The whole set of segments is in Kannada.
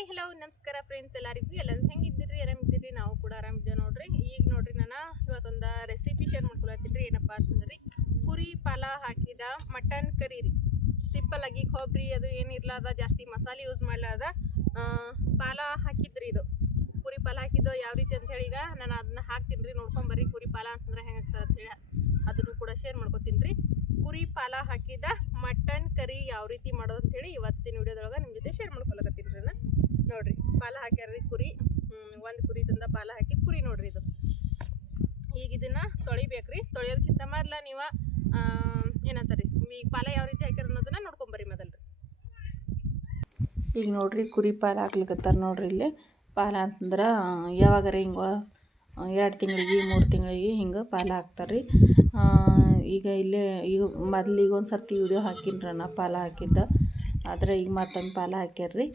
ಹಾಯ್ ಹಲೋ ನಮಸ್ಕಾರ ಫ್ರೆಂಡ್ಸ್ ಎಲ್ಲರಿಗೂ. ಎಲ್ಲರೂ ಹೆಂಗಿದ್ದೀರಿ? ಆರಾಮಿದ್ದೀರಿ? ನಾವು ಕೂಡ ಆರಾಮಿದ್ದೇವೆ ನೋಡ್ರಿ. ಈಗ ನೋಡ್ರಿ ನಾನು ಇವತ್ತೊಂದು ರೆಸಿಪಿ ಶೇರ್ ಮಾಡ್ಕೊಳತ್ತೀನಿ ರೀ. ಏನಪ್ಪ ಅಂತಂದ್ರೆ ಕುರಿ ಪಾಲ ಹಾಕಿದ ಮಟನ್ ಕರಿ ರೀ. ಆಗಿ ಕೊಬ್ಬರಿ ಅದು ಏನು ಇರ್ಲಾರ್ದ ಜಾಸ್ತಿ ಮಸಾಲೆ ಯೂಸ್ ಮಾಡ್ಲಾರ್ದ ಪಾಲ ಹಾಕಿದ್ರಿ ಇದು. ಕುರಿ ಪಾಲ ಹಾಕಿದ್ದು ಯಾವ ರೀತಿ ಅಂತ ಹೇಳಿ ಈಗ ನಾನು ಅದನ್ನ ಹಾಕ್ತೀನಿ ರೀ. ನೋಡ್ಕೊಂಬರ್ರಿ ಕುರಿ ಪಾಲ ಅಂತಂದ್ರೆ ಹೆಂಗೆ ಆಗ್ತದೆ ಅಂತೇಳಿ ಅದನ್ನು ಕೂಡ ಶೇರ್ ಮಾಡ್ಕೊತೀನಿ ರೀ. ಕುರಿ ಪಾಲ ಹಾಕಿದ ಮಟನ್ ಕರಿ ಯಾವ ರೀತಿ ಮಾಡೋದು ಅಂತೇಳಿ ಇವತ್ತಿನ ವಿಡಿಯೋದೊಳಗೆ ನಿಮ್ಮ ಜೊತೆ ಶೇರ್ ಮಾಡ್ಕೊಳಕತ್ತೀನಿ ರೀ ನಾನು. ನೋಡ್ರಿ, ಪಾಲ ಹಾಕ್ಯಾರ್ರಿ ಕುರಿ. ಒಂದು ಕುರಿ ತಂದ ಪಾಲ ಹಾಕಿದ ಕುರಿ ನೋಡ್ರಿ ಇದು. ಈಗ ಇದನ್ನ ತೊಳಿಬೇಕ್ರಿ. ತೊಳೆಯೋದಕ್ಕಿಂತ ಮೊದಲ ನೀವು ಏನಂತಾರೆ ಈಗ ಪಾಲ ಯಾವ ರೀತಿ ಹಾಕ್ಯಾರ ಅನ್ನೋದನ್ನ ನೋಡ್ಕೊಂಬರ್ರಿ ಮೊದಲು ಈಗ ನೋಡ್ರಿ, ಕುರಿ ಪಾಲ ಹಾಕ್ಲಿಕ್ಕತ್ತಾರ ನೋಡ್ರಿ ಇಲ್ಲಿ. ಪಾಲ ಅಂತಂದ್ರೆ ಯಾವಾಗಾರ ಹಿಂಗ ಎರಡು ತಿಂಗಳಿಗೆ, ಮೂರು ತಿಂಗಳಿಗೆ ಹಿಂಗೆ ಪಾಲ ಹಾಕ್ತಾರೆ ರೀ ಈಗ ಇಲ್ಲೇ, ಈಗ ಮೊದ್ಲು ಈಗ ಒಂದು ಸರ್ತಿ ವಿಡಿಯೋ ಹಾಕಿನ್ರ ನಾ ಪಾಲ ಹಾಕಿದ್ದ. ಆದರೆ ಈಗ ಮತ್ತೊಂದು ಪಾಲ ಹಾಕ್ಯಾರ ರೀ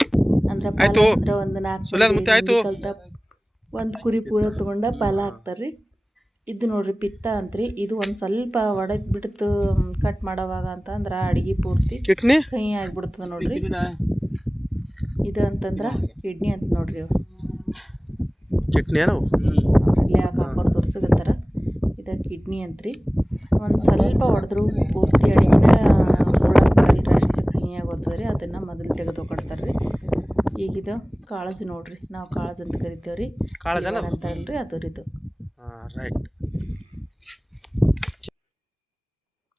ಅಂದ್ರೆ ಅಂದ್ರೆ ಒಂದು ನಾಲ್ಕು ಕಲ್ತ ಒಂದು ಕುರಿ ಪೂರ ತೊಗೊಂಡು ಪಾಲ ಹಾಕ್ತಾರ್ರಿ. ಇದು ನೋಡ್ರಿ ಪಿತ್ತ ಅಂತ್ರಿ. ಇದು ಒಂದು ಸ್ವಲ್ಪ ಒಡೆದು ಬಿಡ್ತು ಕಟ್ ಮಾಡೋವಾಗ ಅಂತ ಅಂದ್ರ ಅಡಿಗೆ ಪೂರ್ತಿ ಕಿಡ್ನಿ ಕಹಿ ಆಗಿಬಿಡ್ತದೆ ನೋಡ್ರಿ. ಇದು ಅಂತಂದ್ರೆ ಕಿಡ್ನಿ ಅಂತ ನೋಡ್ರಿ ಇವು ಕಿಡ್ನಿ ಇಲ್ಲೇ ಯಾಕೆ ಹಾಕೋರು ತೋರ್ಸಕತ್ತಾರ. ಇದು ಕಿಡ್ನಿ ಅಂತ್ರಿ. ಒಂದು ಸ್ವಲ್ಪ ಹೊಡೆದ್ರು ಪೂರ್ತಿ ಅಡಿಗೆನ ಹುಳ ಬರಲ್ರಿ ಅಷ್ಟು ಕಹಿ ಆಗೋತದ ರೀ ಅದನ್ನು ಮೊದಲು ತೆಗೆದು ಕೊಡ್ತಾರೆ ರೀ ಈಗ ಇದು ಕಾಳಜಿ ನೋಡ್ರಿ. ನಾವು ಕಾಳಜಿ ಅಂತ ಕರಿತೇವೆ ರೀ. ಕಾಳಜನ ಅದು? ರೀ ಇದು. ರೈಟ್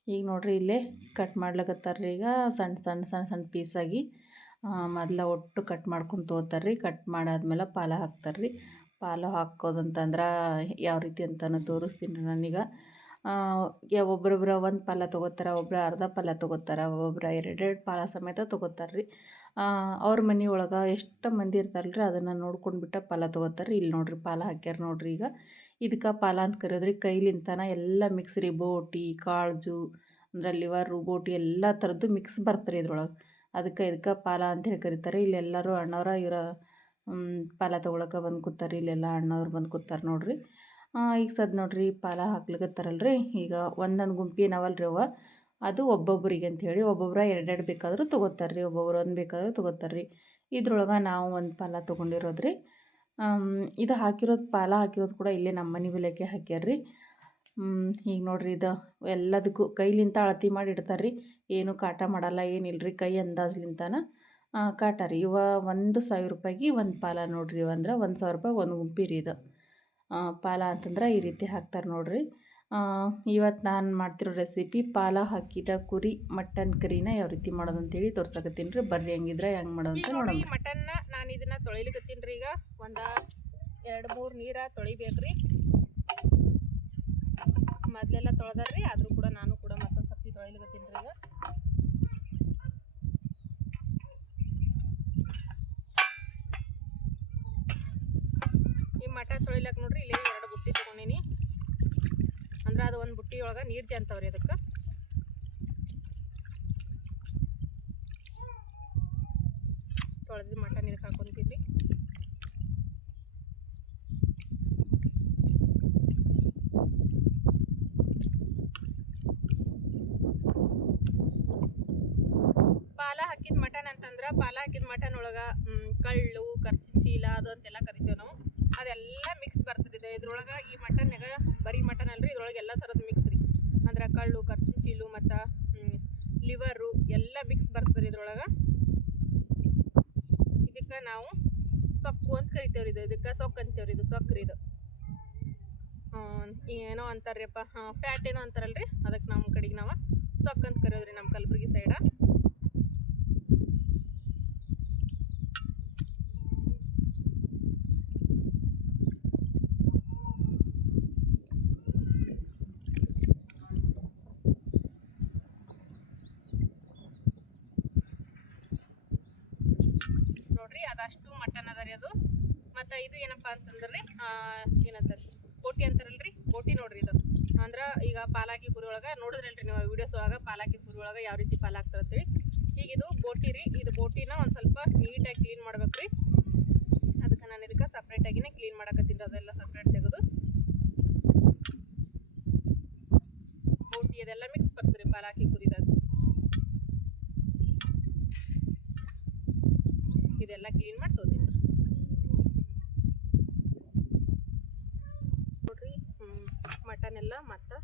ಈಗ ನೋಡ್ರಿ ಇಲ್ಲೇ ಕಟ್ ಮಾಡ್ಲಕತ್ತಾರ ರೀ ಈಗ ಸಣ್ಣ ಸಣ್ಣ ಸಣ್ಣ ಸಣ್ಣ ಪೀಸಾಗಿ ಮೊದಲ ಒಟ್ಟು ಕಟ್ ಮಾಡ್ಕೊಂಡು ತೋತಾರ್ರಿ. ಕಟ್ ಮಾಡಾದ್ಮೇಲೆ ಪಾಲ ಹಾಕ್ತಾರೆ ರೀ ಹಾಕೋದು ಹಾಕೋದಂತಂದ್ರೆ ಯಾವ ರೀತಿ ಅಂತಾನು ತೋರಿಸ್ತೀನಿ ನಾನೀಗ. ಒಬ್ರೊಬ್ರು ಒಂದು ಪಾಲ ತೊಗೋತಾರೆ ಒಬ್ರು ಅರ್ಧ ಪಾಲ ತೊಗೋತಾರೆ ಒಬ್ಬೊಬ್ರು ಎರಡೆರಡು ಪಾಲ ಸಮೇತ ತೊಗೋತಾರೆ ರೀ ಅವ್ರ ಮನೆ ಒಳಗೆ ಎಷ್ಟು ಮಂದಿ ಇರ್ತಾರಲ್ಲ ರೀ ಅದನ್ನು ನೋಡ್ಕೊಂಡು ಬಿಟ್ಟು ಪಾಲ ತೊಗೋತಾರೆ ಇಲ್ಲಿ ನೋಡ್ರಿ ಪಾಲ ಹಾಕ್ಯಾರ ನೋಡ್ರಿ ಈಗ. ಇದಕ್ಕೆ ಪಾಲ ಅಂತ ಕರೆಯೋದ್ರಿ ಕೈಲಿಂತನ ಎಲ್ಲ ಮಿಕ್ಸ್ ರೀ ಬೋಟಿ, ಕಾಳಜು, ಅಂದ್ರೆ ಲಿವರು, ಬೋಟಿ ಎಲ್ಲ ಥರದ್ದು ಮಿಕ್ಸ್ ಬರ್ತಾರೆ ಇದ್ರೊಳಗೆ. ಅದಕ್ಕೆ ಇದಕ್ಕೆ ಪಾಲ ಅಂತೇಳಿ ಕರೀತಾರೆ ಇಲ್ಲೆಲ್ಲರೂ ಅಣ್ಣವ್ರ, ಇವರ ಪಾಲ ತೊಗೊಳಕ್ಕೆ ಬಂದು ಕೂತಾರೆ ಇಲ್ಲೆಲ್ಲ ಅಣ್ಣವ್ರು ಬಂದು ಕೂತಾರೆ ನೋಡಿರಿ. ಈಗ ಸದ್ ನೋಡಿರಿ ಪಾಲ ಹಾಕ್ಲಿಕತ್ತಾರಲ್ರಿ. ಈಗ ಒಂದೊಂದು ಗುಂಪಿ ನಾವಲ್ರಿ ಅವ. ಅದು ಒಬ್ಬೊಬ್ಬರಿಗೆ ಅಂಥೇಳಿ ಒಬ್ಬೊಬ್ಬರ ಎರಡೆರಡು ಬೇಕಾದರೂ ತೊಗೋತಾರೆ ರೀ ಒಬ್ಬೊಬ್ರು ಒಂದು ಬೇಕಾದರೂ ತೊಗೋತಾರೆ ರೀ ಇದ್ರೊಳಗೆ ನಾವು ಒಂದು ಪಾಲ ತೊಗೊಂಡಿರೋದು ರೀ ಇದು ಹಾಕಿರೋದು ಪಾಲ ಹಾಕಿರೋದು ಕೂಡ ಇಲ್ಲೇ ನಮ್ಮ ಮನೆ ಬೆಲೆಗೆ ಹಾಕ್ಯಾರ ರೀ ಈಗ ನೋಡ್ರಿ ಇದು ಎಲ್ಲದಕ್ಕೂ ಕೈಲಿಂತ ಅಳತಿ ಮಾಡಿ ಇಡ್ತಾರೆ ರೀ ಏನು ಕಾಟ ಮಾಡಲ್ಲ ಏನಿಲ್ಲ ರೀ ಕೈ ಅಂದಾಜ್ಲಿಂತನ. ಕಾಟ ರೀ ಇವ ಒಂದು ಸಾವಿರ ರೂಪಾಯಿಗೆ ಒಂದು ಪಾಲ ನೋಡ್ರಿ ಇವಂದ್ರೆ ಒಂದು ಸಾವಿರ ರೂಪಾಯಿ ಒಂದು ಗುಂಪಿ ಇದು. ಪಾಲ ಅಂತಂದ್ರೆ ಈ ರೀತಿ ಹಾಕ್ತಾರೆ ನೋಡ್ರಿ. ಇವತ್ತು ನಾನು ಮಾಡ್ತಿರೋ ರೆಸಿಪಿ ಪಾಲ ಹಾಕಿದ ಕುರಿ ಮಟನ್ ಕರಿನ ಯಾವ ರೀತಿ ಮಾಡೋದು ಅಂತೇಳಿ ತೋರ್ಸಕತ್ತೀನಿ ರೀ. ಬರ್ರಿ ಹೆಂಗಿದ್ರೆ ಹೆಂಗೆ ಮಾಡೋದು ಅಂತ ನೋಡೋಣ. ಮಟನ್ನ ನಾನು ಇದನ್ನ ತೊಳಿಲಿಕತ್ತೀನಿ ರೀ. ಈಗ ಒಂದು ಎರಡು ಮೂರು ನೀರ ತೊಳಿಬೇಕ್ರಿ ಮೊದಲೆಲ್ಲ ತೊಳೆದ್ರಿ ಆದರೂ ಕೂಡ ನಾನು ಕೂಡ ಮತ್ತೊಂದು ಸರ್ತಿ ತೊಳಿಲಿಕತ್ತೀನಿ ರೀ ಈಗ. ಈ ಮಟನ್ ತೊಳಿಲಕ್ಕೆ ನೋಡ್ರಿ ಇಲ್ಲೇ ಎರಡು ಬುಟ್ಟಿ ತೊಗೊಂಡಿನಿ. ಅಂದ್ರೆ ಅದು ಒಂದು ಬುಟ್ಟಿ ಒಳಗೆ ನೀರು ಜಂತವ್ರಿ ಅದಕ್ಕೆ. ತೊಳೆದು ಮಟನ್ ನೀರು ಹಾಕೊಂತೀನಿ ಪಾಲ ಹಾಕಿದ ಮಟನ್ ಅಂತಂದ್ರೆ ಪಾಲ ಹಾಕಿದ ಮಟನ್ ಒಳಗೆ ಕಳ್ಳು ಖರ್ಚಿನ ಚೀಲ ಅದು ಅಂತೆಲ್ಲ ಕರಿತೇವೆ ನಾವು. ಅದೆಲ್ಲ ಬರ್ತದೆ ಇದ್ರೊಳಗೆ ಈ ಮಟನ್ಯಾಗ ಬರೀ ಮಟನ್ ಅಲ್ರಿ, ಇದ್ರೊಳಗೆ ಎಲ್ಲ ಥರದ ಮಿಕ್ಸ್ ರೀ. ಅಂದ್ರೆ ಕಳ್ಳು, ಕರ್ಚಿಚೀಲು ಮತ್ತು ಲಿವರು ಎಲ್ಲ ಮಿಕ್ಸ್ ಬರ್ತದೆ ಇದ್ರೊಳಗೆ. ಇದಕ್ಕೆ ನಾವು ಸೊಕ್ಕು ಅಂತ ಕರಿತೇವ್ರಿ ಇದು. ಇದಕ್ಕೆ ಸೊಕ್ಕು ಅಂತೇವ್ರಿ ಇದು ಸೊಕ್ಕ್ರಿ ಇದು. ಏನೋ ಅಂತಾರ್ರಿಪ್ಪ ಫ್ಯಾಟ್ ಏನೋ ಅಂತಾರಲ್ರಿ. ಅದಕ್ಕೆ ನಮ್ಮ ಕಡೆಗೆ ನಾವು ಸೊಕ್ಕು ಅಂತ ಕರೆಯೋದ್ರಿ ನಮ್ಮ ಕಲಬುರಗಿ ಸೈಡ ನೋಡ್ರಿ ಅದಷ್ಟು ಮಟನ್ ಅದ ರೀ ಅದು ಮತ್ತು ಇದು ಏನಪ್ಪಾ ಅಂತಂದ್ರೆ ಏನಂತಾರೆ ಬೋಟಿ ಅಂತಾರಲ್ರಿ? ಬೋಟಿ ನೋಡ್ರಿ ಇದು. ಅಂದ್ರೆ ಈಗ ಪಾಲಾಕಿ ಕುರಿ ಒಳಗೆ ನೋಡಿದ್ರಲ್ರಿ ನೀವು ವಿಡಿಯೋಸ್ ಒಳಗೆ ಪಾಲಾಕಿ ಪುರಿ ಒಳಗೆ ಯಾವ ರೀತಿ ಪಾಲ ಆಗ್ತದೆ ಅಂತೇಳಿ ಈಗ ಇದು ಬೋಟಿ ರೀ, ಇದು ಬೋಟಿನ ಒಂದು ಸ್ವಲ್ಪ ನೀಟಾಗಿ ಕ್ಲೀನ್ ಮಾಡ್ಬೇಕು ರೀ ಅದಕ್ಕೆ ನಾನು ಇದಕ್ಕೆ ಸಪ್ರೇಟಾಗಿನೇ ಕ್ಲೀನ್ ಮಾಡಕತ್ತೀನಿ ಅದೆಲ್ಲ ಸಪ್ರೇಟ್ ತೆಗೆದು ಬೋಟಿ ಅದೆಲ್ಲ ಮಿಕ್ಸ್ ಬರ್ತದೆ ಪಾಲಾಕಿ ಕುರಿದಾಗ ಇದೆಲ್ಲ ಕ್ಲೀನ್ ಮಾಡಿ ತೊಗೋತೀನಿ ನೋಡ್ರಿ ಮಟನ್ ಎಲ್ಲ ಮತ್ತು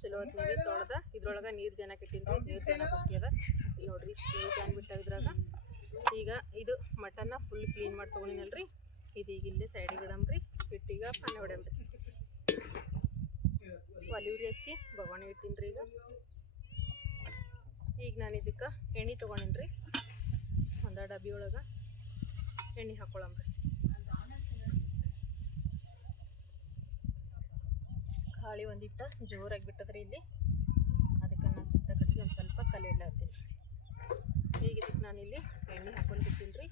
ಚಲೋ ಹೊತ್ನಾಗೆ ತೊಳ್ದ ನೀರು ಜನ ಕೆಟ್ಟಿನ್ರಿ ನೀರು ಜನ ಹಾಕ್ಯದ ಇಲ್ಲಿ ನೋಡ್ರಿ ನೀರು ಜನ ಇದ್ರಾಗ ಈಗ ಇದು ಮಟನ್ನ ಫುಲ್ ಕ್ಲೀನ್ ಮಾಡಿ ತೊಗೊಂಡಿನಲ್ರಿ. ಇದು ಈಗ ಇಲ್ಲೇ ಸೈಡಿಗೆ ಇಡಮ್ರಿ. ಇಟ್ಟೀಗ ಪಾನೆ ಹೊಡಮ್ರಿ ಒಲಿವ್ರಿ ಉರಿ ಹಚ್ಚಿ ಬಗೋಣಿ ಇಟ್ಟಿನ್ರಿ ಈಗ. ಈಗ ನಾನು ಇದಕ್ಕೆ ಎಣ್ಣೆ ತೊಗೊಂಡಿನ್ರಿ. ಒಂದು ಡಬ್ಬಿ ಒಳಗೆ ಎಣ್ಣೆ ಹಾಕೊಳಮ್ರಿ. ಗಾಳಿ ಒಂದಿಟ್ಟ ಜೋರಾಗಿ ಬಿಟ್ಟದ್ರಿ ಇಲ್ಲಿ. ಅದಕ್ಕೆ ಕಟ್ಟಿಗೆ ಸ್ವಲ್ಪ ಕಲ್ಲಿಡ್ಲಾಗ್ತೀನಿ ಈಗ ಇದಕ್ಕೆ ಇಲ್ಲಿ ಎಣ್ಣೆ ಹಾಕೊಂಡಿರ್ತೀನಿ ರೀ.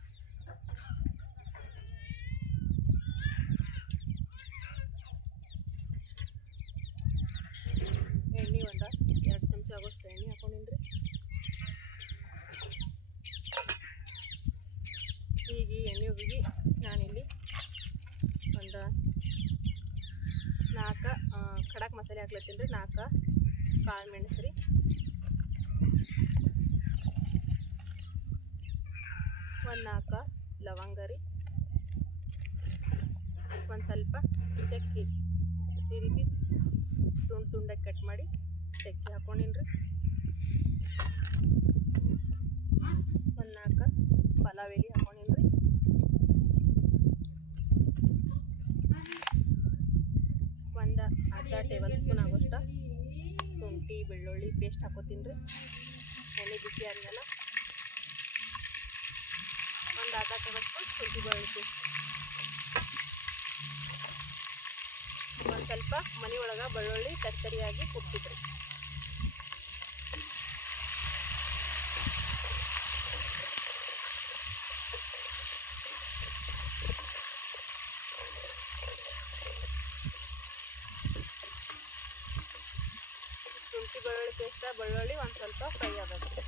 ಎಣ್ಣೆ ಒಂದು, ಎರಡು ಚಮಚ ಆಗೋಷ್ಟು ಎಣ್ಣೆ ಹಾಕೊಂಡಿನ್ರಿ ಈಗ ಎಣ್ಣೆ ಹೋಗಿ ನಾನಿಲ್ಲಿ ಒಂದು ನಾಲ್ಕು ಖಡಕ್ ಮಸಾಲೆ ಹಾಕ್ಲತ್ತೀನಿ ರೀ. ನಾಲ್ಕು ಕಾಳು ಮೆಣಸು ರೀ. ಒಂದು ನಾಲ್ಕು ಲವಂಗ ರೀ. ಒಂದು ಸ್ವಲ್ಪ ಚಕ್ಕಿ, ಈ ರೀತಿ ತುಂಡು ತುಂಡಾಗಿ ಕಟ್ ಮಾಡಿ ಚಕ್ಕಿ ಹಾಕೊಂಡಿನ್ರಿ ಒಂದು ನಾಲ್ಕು ಪಲಾವ್ ಎಲೆ ಹಾಕೊಂಡಿನ್ರಿ ಒಂದು ಅರ್ಧ ಟೇಬಲ್ ಸ್ಪೂನ್ ಆಗೋಷ್ಟು ಶುಂಠಿ, ಬೆಳ್ಳುಳ್ಳಿ ಪೇಸ್ಟ್ ಹಾಕೋತೀನಿ ರೀ. ಎಣ್ಣೆ ಬಿಸಿ ಆದ್ಮೇಲೆ ಟೇಬಲ್ ಸ್ಪೂನ್ ಶುಂಠಿ ಒಂದು ಸ್ವಲ್ಪ ಮನೆ ಒಳಗೆ ಬೆಳ್ಳುಳ್ಳಿ ತರ್ತರಿಯಾಗಿ ಕುಟ್ಟಿದ್ರಿ. ಶುಂಠಿ ಬೆಳ್ಳುಳ್ಳಿ ಪೇಸ್ಟ, ಬೆಳ್ಳುಳ್ಳಿ ಒಂದು ಸ್ವಲ್ಪ ಫ್ರೈ ಆಗಬೇಕು.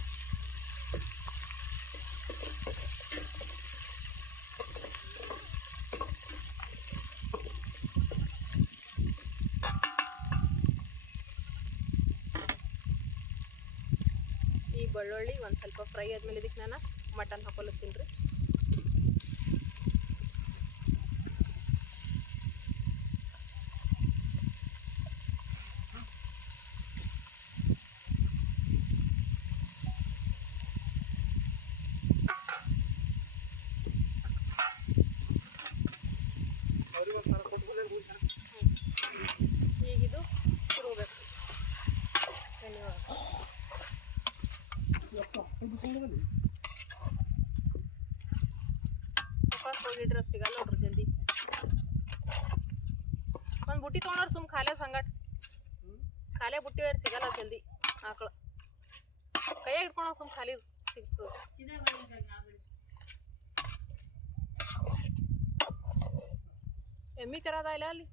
ಬೆಳ್ಳುಳ್ಳಿ ಒಂದು ಸ್ವಲ್ಪ ಫ್ರೈ ಆದಮೇಲೆ ಇದಕ್ಕೆ ನಾನು ಮಟನ್ ಹಾಕೊಲತ್ತೀನಿ ರೀ. ಸುಖಾಸ್ ಹೋಗಿಡ್ರಿ ಅದು ಸಿಗಲ್ಲ ನೋಡ್ರಿ ಜಲ್ದಿ ಒಂದು ಬುಟ್ಟಿ ತೊಗೊಂಡ್ರೆ ಸುಮ್ ಖಾಲಿ ಸಂಗಟ್ ಖಾಲಿ ಬುಟ್ಟಿ ಬೇರೆ ಸಿಗಲ್ಲ ಜಲ್ದಿ ಆಕಳು ಕೈಯಾಗ ಇಟ್ಕೊಂಡೋಗಿ ಸುಮ್ ಖಾಲಿ ಸಿಗ್ತದೆ ಎಮ್ಮಿ ಕರದ ಇಲ್ಲ ಅಲ್ಲಿ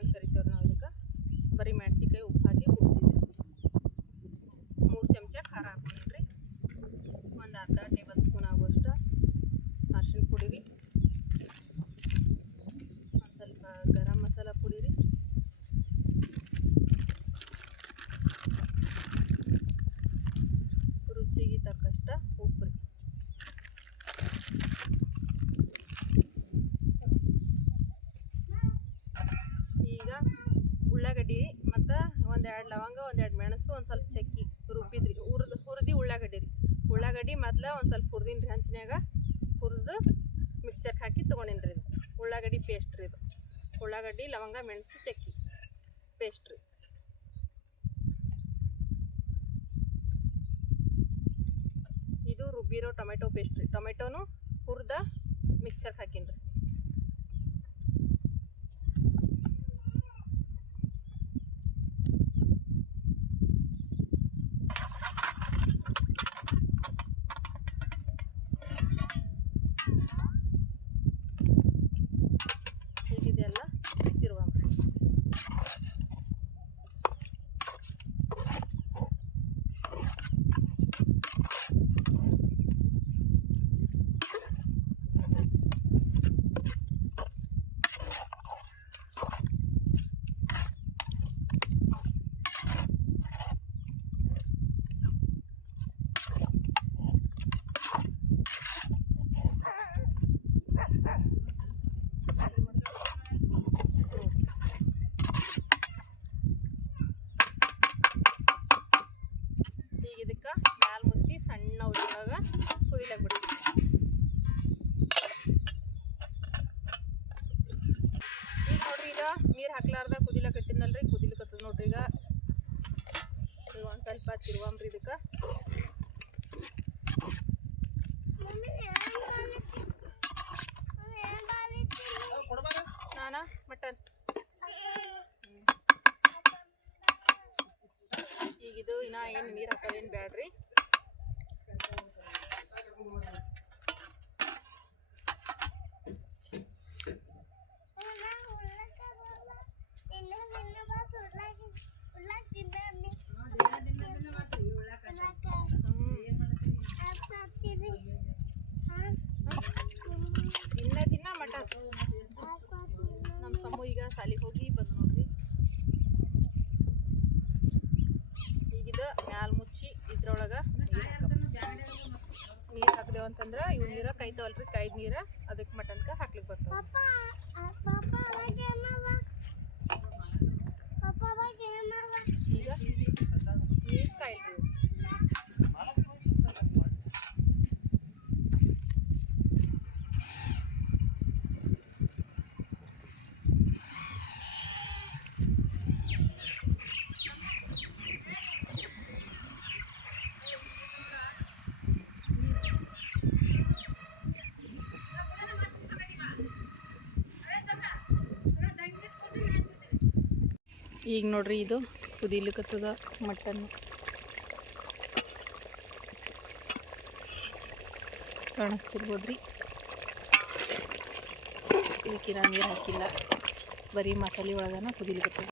ಅಂತ ಕರಿತೇವ್ರಿ ನಾವು ಇದಕ್ಕೆ. ಬರೀ ಮೆಣಸಿನ್ಕಾಯಿ ಉಪ್ಪು ಹಾಕಿ ಕುದಿಸಿದ್ರಿ ಮೂರು ಚಮಚ ಖಾರ ಹಾಕೊಂಡಿನ್ರಿ ಒಂದು ಅರ್ಧ ಟೇಬಲ್ ಸ್ಪೂನ್ ಆಗುವಷ್ಟು ಅರ್ಶಿನ ಪುಡಿ. ರೀ ಒಂದು ಸ್ವಲ್ಪ ಗರಂ ಮಸಾಲ ಪುಡಿ ರೀ ರುಚಿಗೆ ತಕ್ಕಷ್ಟ ಉಪ್ಪು ರೀ ಈಗ ಉಳ್ಳಾಗಡ್ಡಿ ಮತ್ತು ಒಂದೆರಡು ಲವಂಗ, ಒಂದೆರಡು ಮೆಣಸು, ಒಂದು ಸ್ವಲ್ಪ ಚಕ್ಕಿ ರುಬ್ಬಿದ್ರಿ. ಹುರಿದು ಹುರಿದು ಉಳ್ಳಾಗಡ್ಡಿ ರೀ. ಉಳ್ಳಾಗಡ್ಡಿ ಮೊದ್ಲು ಒಂದು ಸ್ವಲ್ಪ ಹುರಿದಿನ ರೀ ಹಂಚಿನಾಗ ಹುರಿದು ಮಿಕ್ಸರ್ಗೆ ಹಾಕಿ ತೊಗೊಂಡಿನಿ ಇದು. ಉಳ್ಳಾಗಡ್ಡಿ ಪೇಸ್ಟ್ ರೀ ಇದು. ಉಳ್ಳಾಗಡ್ಡಿ, ಲವಂಗ, ಮೆಣಸು, ಚಕ್ಕಿ ಪೇಸ್ಟ್ ರೀ. ಇದು ರುಬ್ಬಿರೋ ಟೊಮೆಟೊ ಪೇಸ್ಟ್ ರೀ. ಟೊಮೆಟೊನು ಹುರಿದ ಮಿಕ್ಸರ್ಗೆ ಹಾಕಿನಿ ರೀ ಕುದಿಲ ಬಿಡಿ. ಈಗ ನೋಡ್ರಿ, ಈಗ ನೀರು ಹಾಕ್ಲಾರ್ದ ಕುದಿಲಕಟ್ಟಿದ್ನಲ್ರಿ ಕುದಿಲಕತ್ತದ ನೋಡ್ರಿ ಈಗ. ಈಗ ಒಂದು ಸ್ವಲ್ಪ ತಿರುವಂಬ್ರಿ ಇದಕ್ಕೆ. ನಾನಾ, ಮಟನ್. ಈಗ ಇದು ಇನ್ನ ಏನು ನೀರು ಹಾಕೋದೇನು ಬ್ಯಾಡ್ರಿ. Thank you. ನೀರು ಕೈದ ನೀರ ಅದಕ್ಕೆ ಮಟನ್ಕ ಹಾಕ್ಲಿಕ್ಕೆ ಬರ್ತಾವ ಈಗ ನೀರು ಕಾಯ್ದು ಈಗ ನೋಡ್ರಿ ಇದು ಕುದಿಲಿಕತ್ತದ ಮಟನ್. ಕಾಣಿಸ್ತಿರ್ಬೋದ್ರಿ? ನಾನು ನೀರು ಹಾಕಿಲ್ಲ. ಬರೀ ಮಸಾಲೆ ಒಳಗನ ಕುದಿಲಿಕತ್ತದ.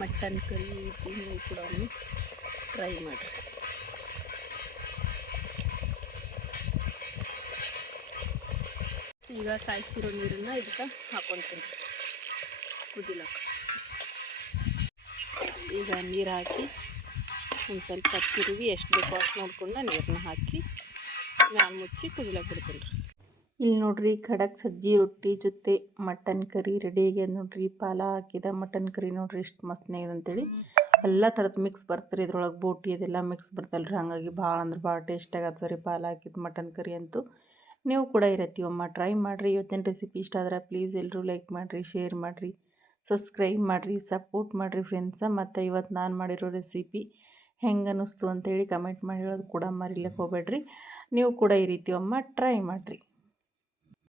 ಮಟನ್ ಕರಿ ಕೂಡ ಟ್ರೈ ಮಾಡಿರಿ. ಈಗ ಕಾಯಿಸಿರೋ ನೀರನ್ನು ಇದಕ್ಕೆ ಹಾಕೊತೀನಿ ಕುದಿಲಕ್ಕ ಈಗ ನೀರು ಹಾಕಿ ಒಂದು ಸ್ವಲ್ಪ ತಿರುಗಿ ಎಷ್ಟು ಬೇಕೋ ಅಷ್ಟು ನೋಡ್ಕೊಂಡು ನೀರನ್ನ ಹಾಕಿ ನಾನು ಮುಚ್ಚಿ ಕುದಿಲಕ್ಕೆ ಬಿಡ್ತೀನಿ ರೀ ಇಲ್ಲಿ ನೋಡ್ರಿ ಖಡಕ್ ಸಜ್ಜಿ ರೊಟ್ಟಿ ಜೊತೆ ಮಟನ್ ಕರಿ ರೆಡಿ ಆಗ್ಯದ ನೋಡ್ರಿ. ಪಾಲ ಹಾಕಿದ ಮಟನ್ ಕರಿ ನೋಡ್ರಿ ಎಷ್ಟು ಮಸ್ತ್ನೇ ಇದೆ ಅಂತೇಳಿ. ಎಲ್ಲ ಥರದ್ದು ಮಿಕ್ಸ್ ಬರ್ತಾರೆ ಇದ್ರೊಳಗೆ ಬೋಟಿ ಅದೆಲ್ಲ ಮಿಕ್ಸ್ ಬರ್ತಲ್ಲ ರೀ ಹಾಗಾಗಿ ಭಾಳ ಅಂದ್ರೆ ಭಾಳ ಟೇಸ್ಟಾಗಿ ಆಗ್ತದೆ ರೀ ಪಾಲ ಹಾಕಿದ ಮಟನ್ ಕರಿ ಅಂತೂ. ನೀವು ಕೂಡ ಇರತ್ತಿ. ಒಮ್ಮ ಟ್ರೈ ಮಾಡಿರಿ. ಇವತ್ತಿನ ರೆಸಿಪಿ ಇಷ್ಟ ಆದರೆ ಪ್ಲೀಸ್ ಎಲ್ಲರೂ ಲೈಕ್ ಮಾಡಿರಿ ಶೇರ್ ಮಾಡಿರಿ ಸಬ್ಸ್ಕ್ರೈಬ್ ಮಾಡಿರಿ ಸಪೋರ್ಟ್ ಮಾಡಿರಿ ಫ್ರೆಂಡ್ಸ ಮತ್ತು ಇವತ್ತು ನಾನು ಮಾಡಿರೋ ರೆಸಿಪಿ ಹೆಂಗೆ ಅನ್ನಿಸ್ತು ಅಂತೇಳಿ ಕಮೆಂಟ್ ಮಾಡಿರೋದು ಕೂಡ ಮರಿಲಿಕ್ಕೆ ಹೋಗ್ಬೇಡ್ರಿ. ನೀವು ಕೂಡ ಈ ರೀತಿ ಒಮ್ಮ ಟ್ರೈ ಮಾಡಿರಿ.